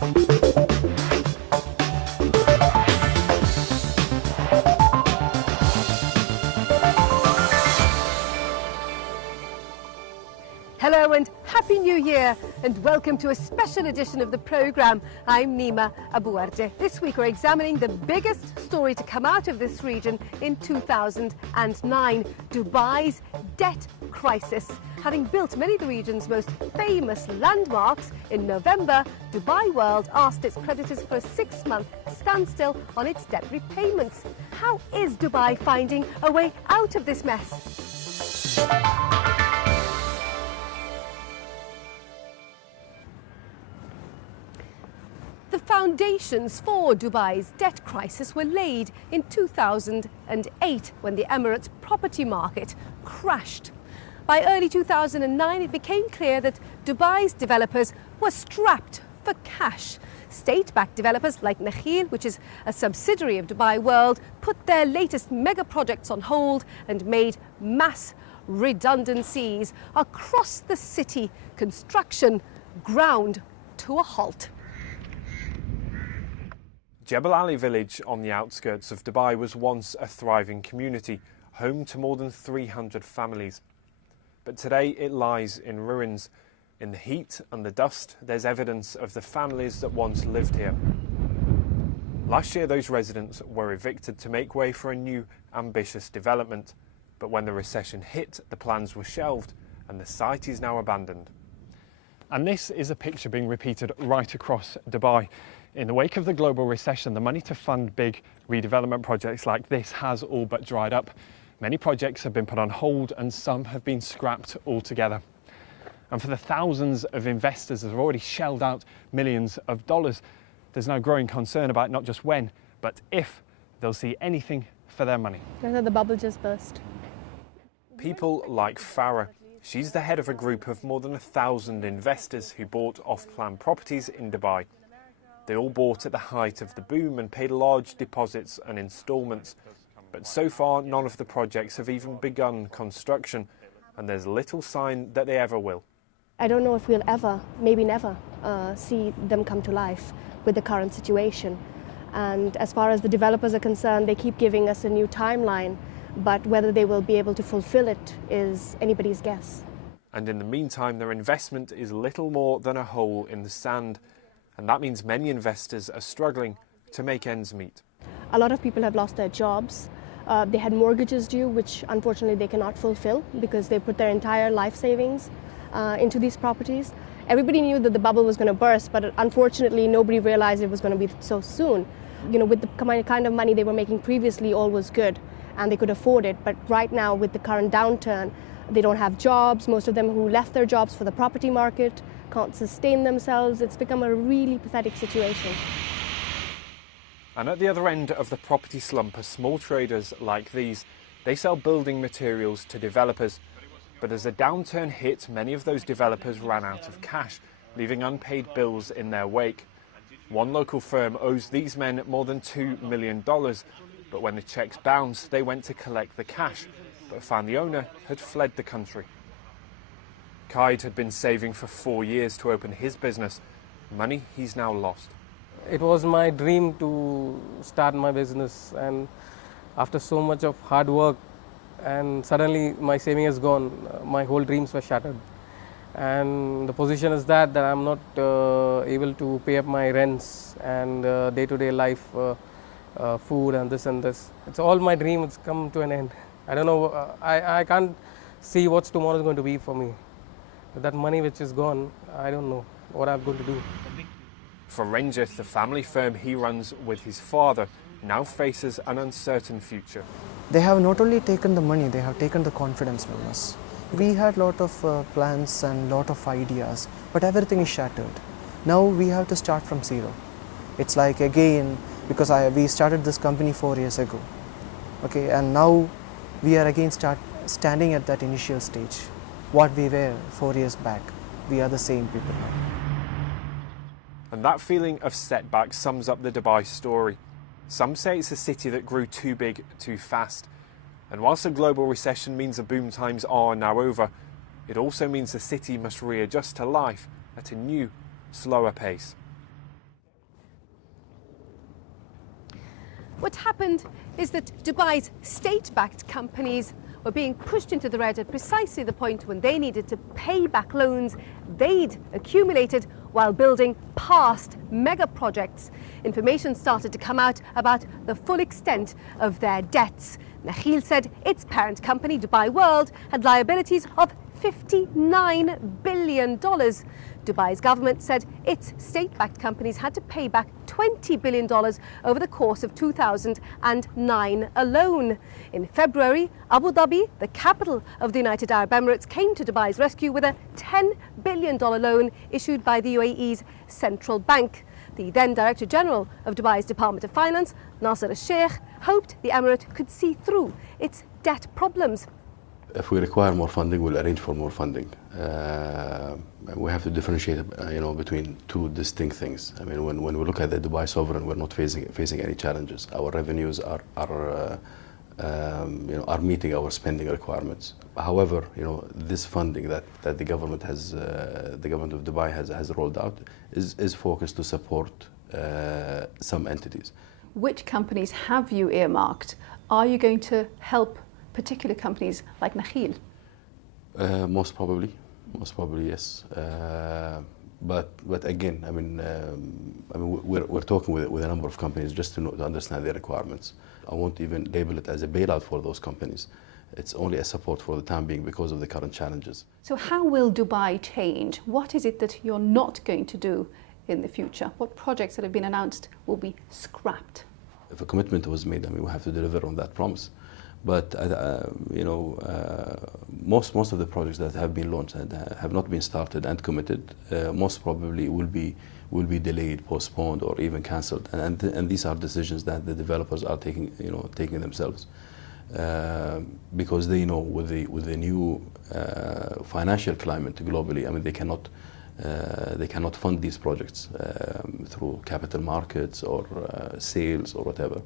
Hello and Happy New Year, and welcome to a special edition of the programme. I'm Nima Abuarde. This week we're examining the biggest story to come out of this region in 2009, Dubai's debt crisis. Having built many of the region's most famous landmarks, in November, Dubai World asked its creditors for a 6-month standstill on its debt repayments. How is Dubai finding a way out of this mess? The foundations for Dubai's debt crisis were laid in 2008 when the Emirates property market crashed. By early 2009, it became clear that Dubai's developers were strapped for cash. State-backed developers like Nakheel, which is a subsidiary of Dubai World, put their latest mega projects on hold and made mass redundancies. Across the city, construction ground to a halt. Jebel Ali village on the outskirts of Dubai was once a thriving community, home to more than 300 families. But today it lies in ruins. In the heat and the dust, there's evidence of the families that once lived here. Last year, those residents were evicted to make way for a new, ambitious development. But when the recession hit, the plans were shelved and the site is now abandoned. And this is a picture being repeated right across Dubai. In the wake of the global recession, the money to fund big redevelopment projects like this has all but dried up. Many projects have been put on hold and some have been scrapped altogether. And for the thousands of investors that have already shelled out millions of dollars, there's now growing concern about not just when, but if they'll see anything for their money. I thought the bubble just burst. People like Farah. She's the head of a group of more than 1,000 investors who bought off-plan properties in Dubai. They all bought at the height of the boom and paid large deposits and instalments. But so far, none of the projects have even begun construction, and there's little sign that they ever will. I don't know if we'll ever, maybe never, see them come to life with the current situation. And as far as the developers are concerned, they keep giving us a new timeline, but whether they will be able to fulfill it is anybody's guess. And in the meantime, their investment is little more than a hole in the sand. And that means many investors are struggling to make ends meet. A lot of people have lost their jobs. They had mortgages due, which unfortunately they cannot fulfill because they put their entire life savings into these properties. Everybody knew that the bubble was going to burst, but unfortunately nobody realized it was going to be so soon. You know, with the kind of money they were making previously, all was good and they could afford it. But right now, with the current downturn, they don't have jobs. Most of them who left their jobs for the property market can't sustain themselves. It's become a really pathetic situation. And at the other end of the property slump are small traders like these. They sell building materials to developers. But as the downturn hit, many of those developers ran out of cash, leaving unpaid bills in their wake. One local firm owes these men more than $2 million. But when the checks bounced, they went to collect the cash, but found the owner had fled the country. Kaid had been saving for 4 years to open his business, money he's now lost. It was my dream to start my business, and after so much of hard work and suddenly my saving is gone, my whole dreams were shattered. And the position is that I'm not able to pay up my rents and day-to-day life, food and this and this. It's all my dream, it's come to an end. I don't know, I can't see what's tomorrow is going to be for me. That money which is gone, I don't know what I'm going to do. For Ranjith, the family firm he runs with his father now faces an uncertain future. They have not only taken the money, they have taken the confidence from us. We had a lot of plans and a lot of ideas, but everything is shattered. Now we have to start from zero. It's like again, because we started this company 4 years ago. Okay, and now we are again standing at that initial stage. What we were 4 years back, we are the same people now. And that feeling of setback sums up the Dubai story. Some say it's a city that grew too big too fast. And whilst a global recession means the boom times are now over, it also means the city must readjust to life at a new, slower pace. What happened is that Dubai's state-backed companies were being pushed into the red at precisely the point when they needed to pay back loans they'd accumulated while building past mega projects. Information started to come out about the full extent of their debts. Nakheel said its parent company, Dubai World, had liabilities of $59 billion. Dubai's government said its state-backed companies had to pay back $20 billion over the course of 2009 alone. In February, Abu Dhabi, the capital of the United Arab Emirates, came to Dubai's rescue with a $10 billion loan issued by the UAE's central bank. The then Director General of Dubai's Department of Finance, Nasser al-Sheikh, hoped the emirate could see through its debt problems. If we require more funding, we'll arrange for more funding. We have to differentiate, between two distinct things. I mean, when we look at the Dubai sovereign, we're not facing any challenges. Our revenues are meeting our spending requirements. However, this funding that the government has, the government of Dubai has rolled out, is focused to support some entities. Which companies have you earmarked? Are you going to help particular companies like Nakheel? Most probably, yes. But again, we're talking with a number of companies just to understand their requirements. I won't even label it as a bailout for those companies. It's only a support for the time being because of the current challenges. So how will Dubai change? What is it that you're not going to do in the future? What projects that have been announced will be scrapped? If a commitment was made, we have to deliver on that promise. But most of the projects that have been launched and have not been started and committed, most probably will be delayed, postponed, or even cancelled. And these are decisions that the developers are taking themselves, because they know with the new financial climate globally, they cannot fund these projects through capital markets or sales or whatever.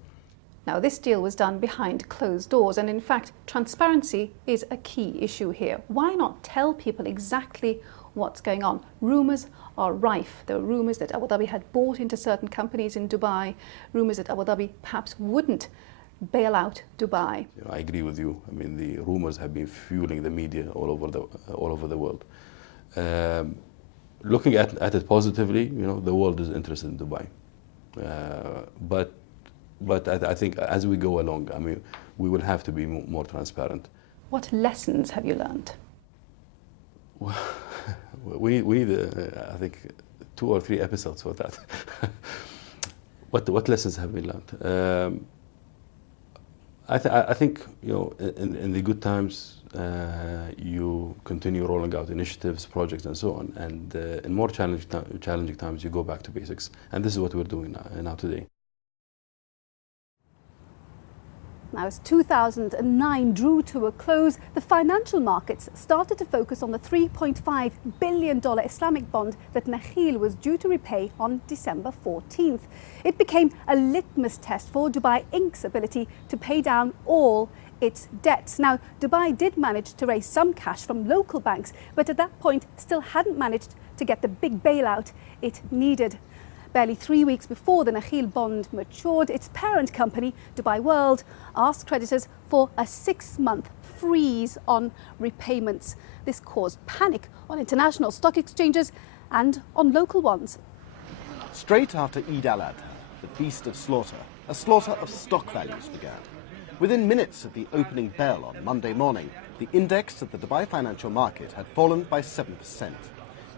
Now, this deal was done behind closed doors, and in fact, transparency is a key issue here. Why not tell people exactly what's going on? Rumours are rife. There are rumours that Abu Dhabi had bought into certain companies in Dubai, rumours that Abu Dhabi perhaps wouldn't bail out Dubai. I agree with you. The rumours have been fueling the media all over the world. Looking at it positively, the world is interested in Dubai. But I think as we go along, we will have to be more transparent. What lessons have you learned? Well, we need, I think, 2 or 3 episodes for that. What lessons have we learned? I think in the good times, you continue rolling out initiatives, projects, and so on. And in more challenging times, you go back to basics. And this is what we're doing now today. Now, as 2009 drew to a close, the financial markets started to focus on the $3.5 billion Islamic bond that Nakheel was due to repay on December 14th. It became a litmus test for Dubai Inc.'s ability to pay down all its debts. Now, Dubai did manage to raise some cash from local banks, but at that point still hadn't managed to get the big bailout it needed. Barely 3 weeks before the Nakheel bond matured, its parent company, Dubai World, asked creditors for a 6-month freeze on repayments. This caused panic on international stock exchanges and on local ones. Straight after Eid al-Adha, the feast of slaughter, a slaughter of stock values began. Within minutes of the opening bell on Monday morning, the index of the Dubai financial market had fallen by 7%.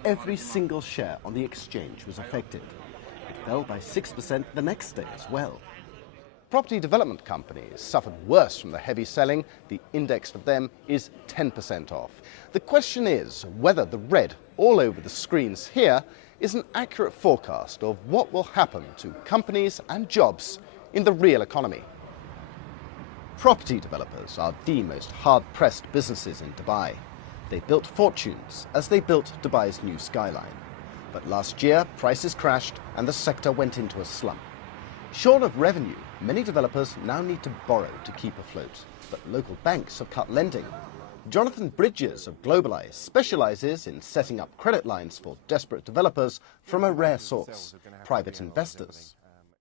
Every single share on the exchange was affected. Fell by 6% the next day as well. Property development companies suffered worse from the heavy selling. The index for them is 10% off. The question is whether the red all over the screens here is an accurate forecast of what will happen to companies and jobs in the real economy. Property developers are the most hard-pressed businesses in Dubai. They built fortunes as they built Dubai's new skyline. But last year, prices crashed and the sector went into a slump. Short of revenue, many developers now need to borrow to keep afloat. But local banks have cut lending. Jonathan Bridges of Globalize specializes in setting up credit lines for desperate developers from a rare source, private investors.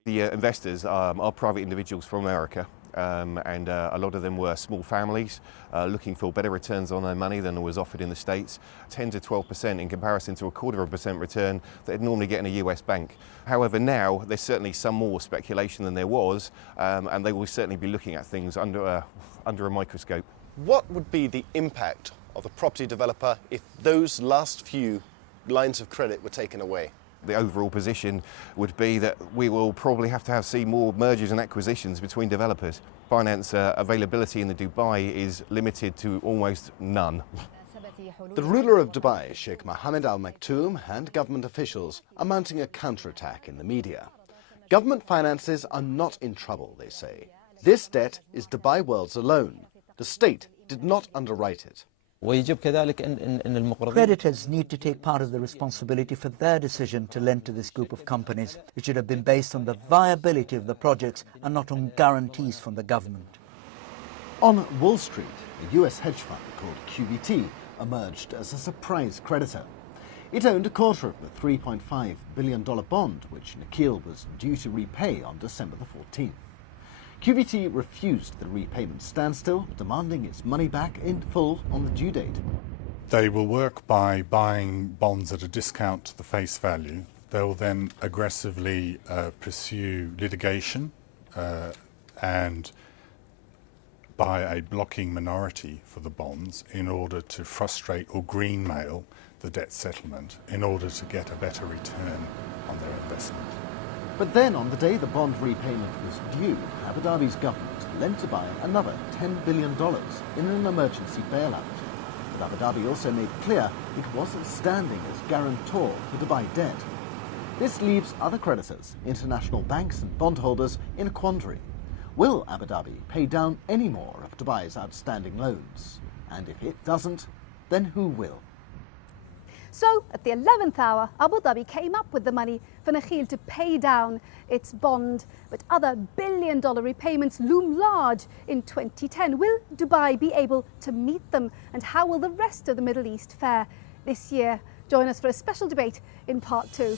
The investors are private individuals from America, and a lot of them were small families looking for better returns on their money than was offered in the States, 10 to 12% in comparison to 1/4% return that they'd normally get in a US bank. However, now there's certainly some more speculation than there was, and they will certainly be looking at things under a microscope. What would be the impact of a property developer if those last few lines of credit were taken away? The overall position would be that we will probably have to see more mergers and acquisitions between developers. Finance availability in the Dubai is limited to almost none. The ruler of Dubai, Sheikh Mohammed Al Maktoum, and government officials are mounting a counterattack in the media. Government finances are not in trouble, they say. This debt is Dubai World's alone. The state did not underwrite it. Creditors need to take part of the responsibility for their decision to lend to this group of companies. It should have been based on the viability of the projects and not on guarantees from the government. On Wall Street, a US hedge fund called QVT emerged as a surprise creditor. It owned 1/4 of the $3.5 billion bond, which Nikhil was due to repay on December the 14th. QVT refused the repayment standstill, demanding its money back in full on the due date. They will work by buying bonds at a discount to the face value. They will then aggressively pursue litigation and buy a blocking minority for the bonds in order to frustrate or greenmail the debt settlement in order to get a better return on their investment. But then, on the day the bond repayment was due, Abu Dhabi's government lent to buy another $10 billion in an emergency bailout. But Abu Dhabi also made clear it wasn't standing as guarantor for Dubai debt. This leaves other creditors, international banks and bondholders, in a quandary. Will Abu Dhabi pay down any more of Dubai's outstanding loans? And if it doesn't, then who will? So, at the 11th hour, Abu Dhabi came up with the money for Nakheel to pay down its bond, but other billion-dollar repayments loom large in 2010. Will Dubai be able to meet them? And how will the rest of the Middle East fare this year? Join us for a special debate in part 2.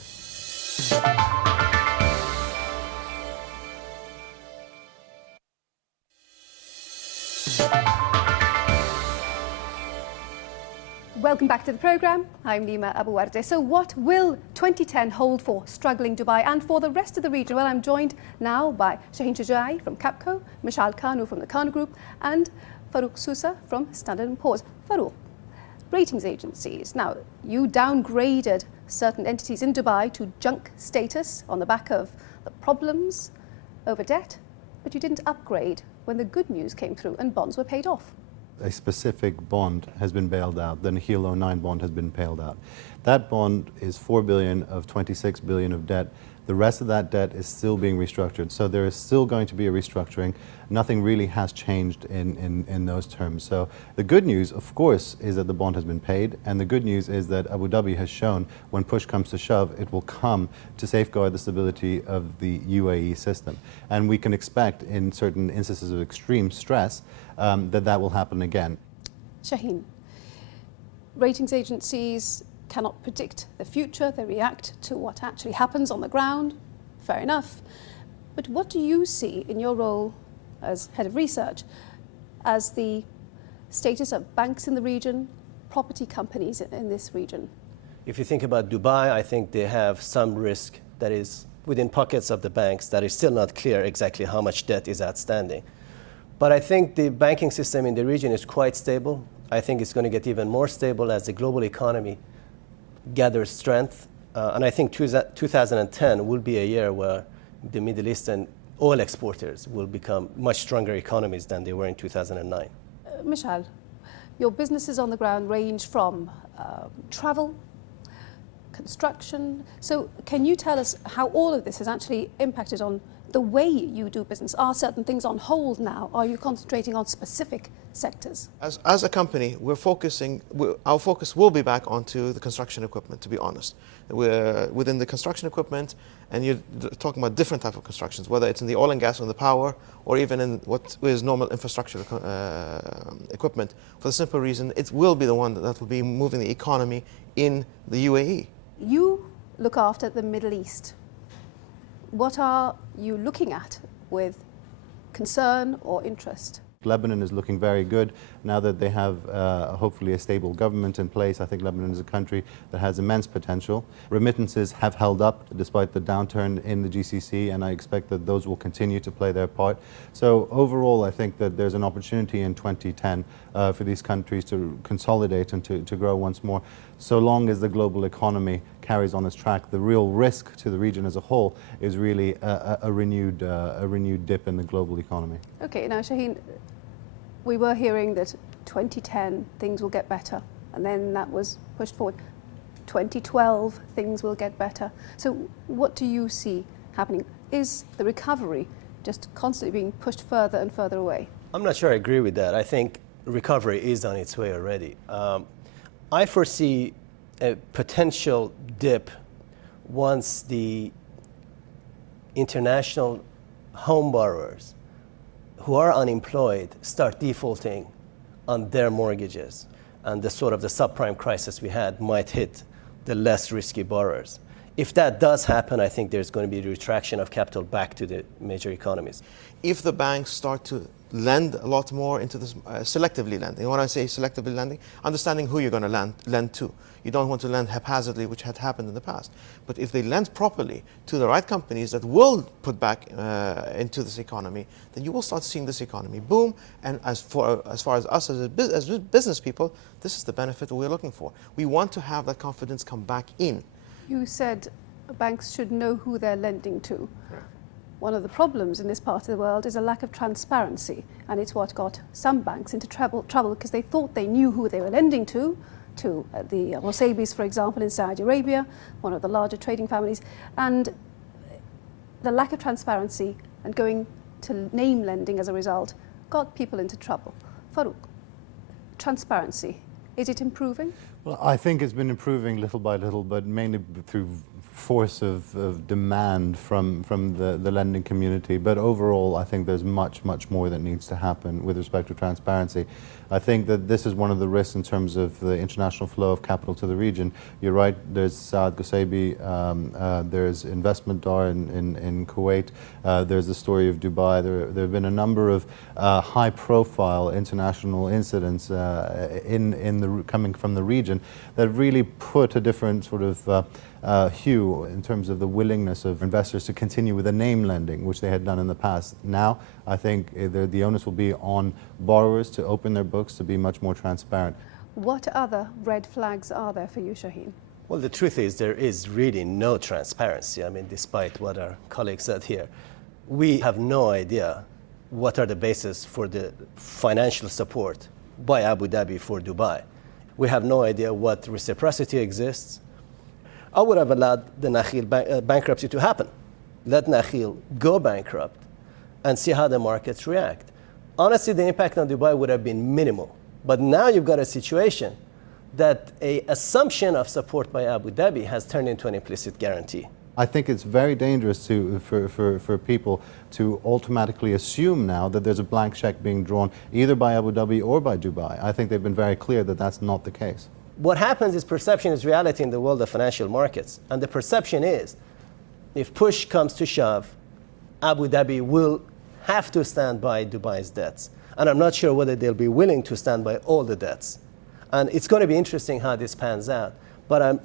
Welcome back to the programme. I'm Nima Abu Warde. So what will 2010 hold for struggling Dubai and for the rest of the region? Well, I'm joined now by Shaheen Shajai from Capco, Mishal Kanu from the Kanu Group and Farouk Sousa from Standard & Poor's. Farouk, ratings agencies. Now, you downgraded certain entities in Dubai to junk status on the back of the problems over debt, but you didn't upgrade when the good news came through and bonds were paid off. A specific bond has been bailed out. The Nakheel 09 bond has been bailed out. That bond is 4 billion of 26 billion of debt. The rest of that debt is still being restructured. So there is still going to be a restructuring. Nothing really has changed in those terms. So the good news, of course, is that the bond has been paid. And the good news is that Abu Dhabi has shown when push comes to shove, it will come to safeguard the stability of the UAE system. And we can expect in certain instances of extreme stress that will happen again. Shaheen, ratings agencies cannot predict the future. They react to what actually happens on the ground. Fair enough. But what do you see in your role as head of research as the status of banks in the region, property companies in this region? If you think about Dubai, I think they have some risk that is within pockets of the banks that is still not clear exactly how much debt is outstanding. But I think the banking system in the region is quite stable. I think it's going to get even more stable as the global economy gathers strength. And I think 2010 will be a year where the Middle Eastern oil exporters will become much stronger economies than they were in 2009. Mishal, your businesses on the ground range from travel, construction. So can you tell us how all of this has actually impacted on the way you do business? Are certain things on hold now? Are you concentrating on specific sectors? As a company, our focus will be back onto the construction equipment, to be honest. We're within the construction equipment, and you're talking about different type of constructions, whether it's in the oil and gas or the power, or even in what is normal infrastructure equipment, for the simple reason it will be the one that will be moving the economy in the UAE. You look after the Middle East. What are you looking at with concern or interest? Lebanon is looking very good now that they have hopefully a stable government in place. I think Lebanon is a country that has immense potential. Remittances have held up despite the downturn in the GCC, and I expect that those will continue to play their part. So overall, I think that there's an opportunity in 2010 for these countries to consolidate and to grow once more. So long as the global economy carries on its track, the real risk to the region as a whole is really a renewed dip in the global economy. Okay, now Shaheen, we were hearing that 2010 things will get better, and then that was pushed forward. 2012 things will get better. So what do you see happening? Is the recovery just constantly being pushed further and further away? I'm not sure I agree with that. I think recovery is on its way already. I foresee a potential dip once the international home borrowers who are unemployed start defaulting on their mortgages, and the sort of the subprime crisis we had might hit the less risky borrowers. If that does happen, I think there's going to be a retraction of capital back to the major economies. If the banks start to lend a lot more into this, selectively lending. When I say selectively lending, understanding who you're going to lend to. You don't want to lend haphazardly, which had happened in the past. But if they lend properly to the right companies that will put back into this economy, then you will start seeing this economy boom. And as far as us as business people, this is the benefit that we're looking for. We want to have that confidence come back in. You said banks should know who they're lending to. Correct. One of the problems in this part of the world is a lack of transparency, and it's what got some banks into trouble because they thought they knew who they were lending to the Rosabis, for example, in Saudi Arabia, one of the larger trading families, and the lack of transparency and going to name lending as a result got people into trouble. Farouk, transparency, is it improving? Well, I think it's been improving little by little, but mainly through force of demand from the lending community. But overall, I think there's much more that needs to happen with respect to transparency. I think that this is one of the risks in terms of the international flow of capital to the region. You're right, there's Saad Ghuseibi, there's Investment Dar in Kuwait, there's the story of Dubai. There have been a number of high-profile international incidents coming from the region that really put a different sort of hue in terms of the willingness of investors to continue with the name lending, which they had done in the past. Now, I think the onus will be on borrowers to open their books, to be much more transparent. What other red flags are there for you, Shaheen? Well, the truth is there is really no transparency. I mean, despite what our colleagues said here, we have no idea what are the basis for the financial support by Abu Dhabi for Dubai. We have no idea what reciprocity exists. I would have allowed the Nakheel bankruptcy to happen. Let Nakheel go bankrupt and see how the markets react. Honestly, the impact on Dubai would have been minimal. But now you've got a situation that an assumption of support by Abu Dhabi has turned into an implicit guarantee. I think it's very dangerous for people to automatically assume now that there's a blank check being drawn either by Abu Dhabi or by Dubai. I think they've been very clear that that's not the case. What happens is perception is reality in the world of financial markets. And the perception is, if push comes to shove, Abu Dhabi will have to stand by Dubai's debts. And I'm not sure whether they'll be willing to stand by all the debts. And it's going to be interesting how this pans out. But I'm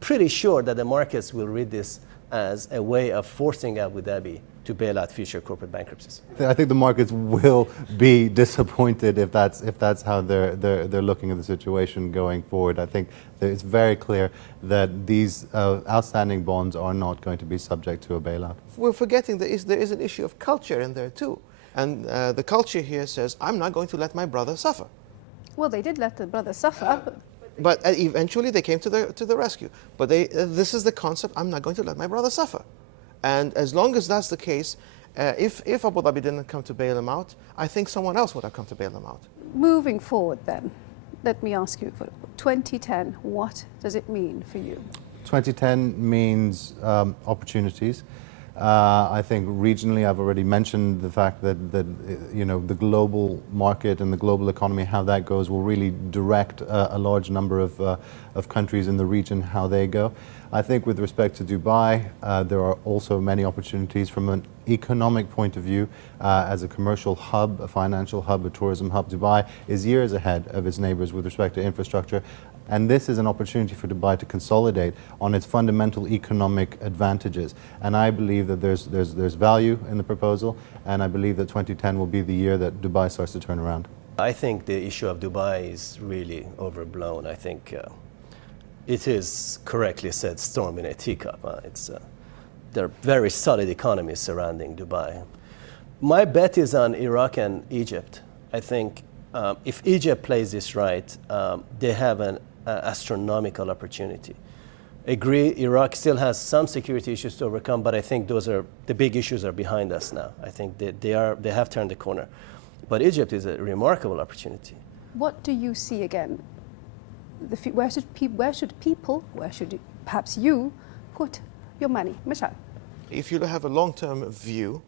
pretty sure that the markets will read this as a way of forcing Abu Dhabi to bail out future corporate bankruptcies. I think the markets will be disappointed if that's how they're looking at the situation going forward. I think that it's very clear that these outstanding bonds are not going to be subject to a bailout. We're forgetting there is an issue of culture in there too. And the culture here says, I'm not going to let my brother suffer. Well, they did let the brother suffer. But eventually they came to the rescue. But this is the concept, I'm not going to let my brother suffer. And as long as that's the case, if Abu Dhabi didn't come to bail him out, I think someone else would have come to bail him out. Moving forward then, let me ask you, for 2010, what does it mean for you? 2010 means opportunities. I think regionally, I've already mentioned the fact that the global market and the global economy, how that goes, will really direct a large number of countries in the region, how they go. I think with respect to Dubai, there are also many opportunities from an economic point of view. As a commercial hub, a financial hub, a tourism hub, Dubai is years ahead of its neighbors with respect to infrastructure. And this is an opportunity for Dubai to consolidate on its fundamental economic advantages. And I believe that there's value in the proposal, and I believe that 2010 will be the year that Dubai starts to turn around. I think the issue of Dubai is really overblown. I think it is correctly said, storm in a teacup. There are very solid economies surrounding Dubai. My bet is on Iraq and Egypt. I think if Egypt plays this right, they have an astronomical opportunity. Agree, Iraq still has some security issues to overcome, but I think the big issues are behind us now. I think they have turned the corner. But Egypt is a remarkable opportunity. What do you see again? Where should people, where should perhaps you put your money? Michel? If you have a long-term view,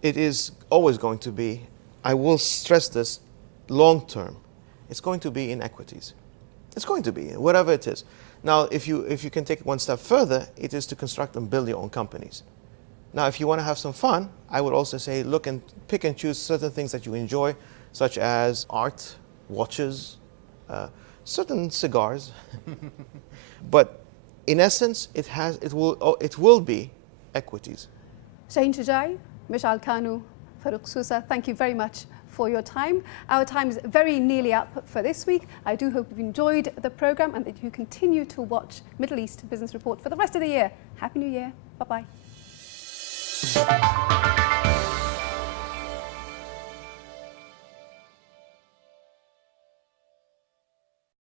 it is always going to be, I will stress this, long-term. It's going to be in equities. It's going to be, whatever it is. Now, if you can take it one step further, it is to construct and build your own companies. Now, if you want to have some fun, I would also say look and pick and choose certain things that you enjoy, such as art, watches, certain cigars. But in essence, it will be equities. Shaheen Shajai, Michal Kanu, Farouk Sousa, thank you very much for your time. Our time is very nearly up for this week. I do hope you've enjoyed the programme and that you continue to watch Middle East Business Report for the rest of the year. Happy New Year. Bye-bye.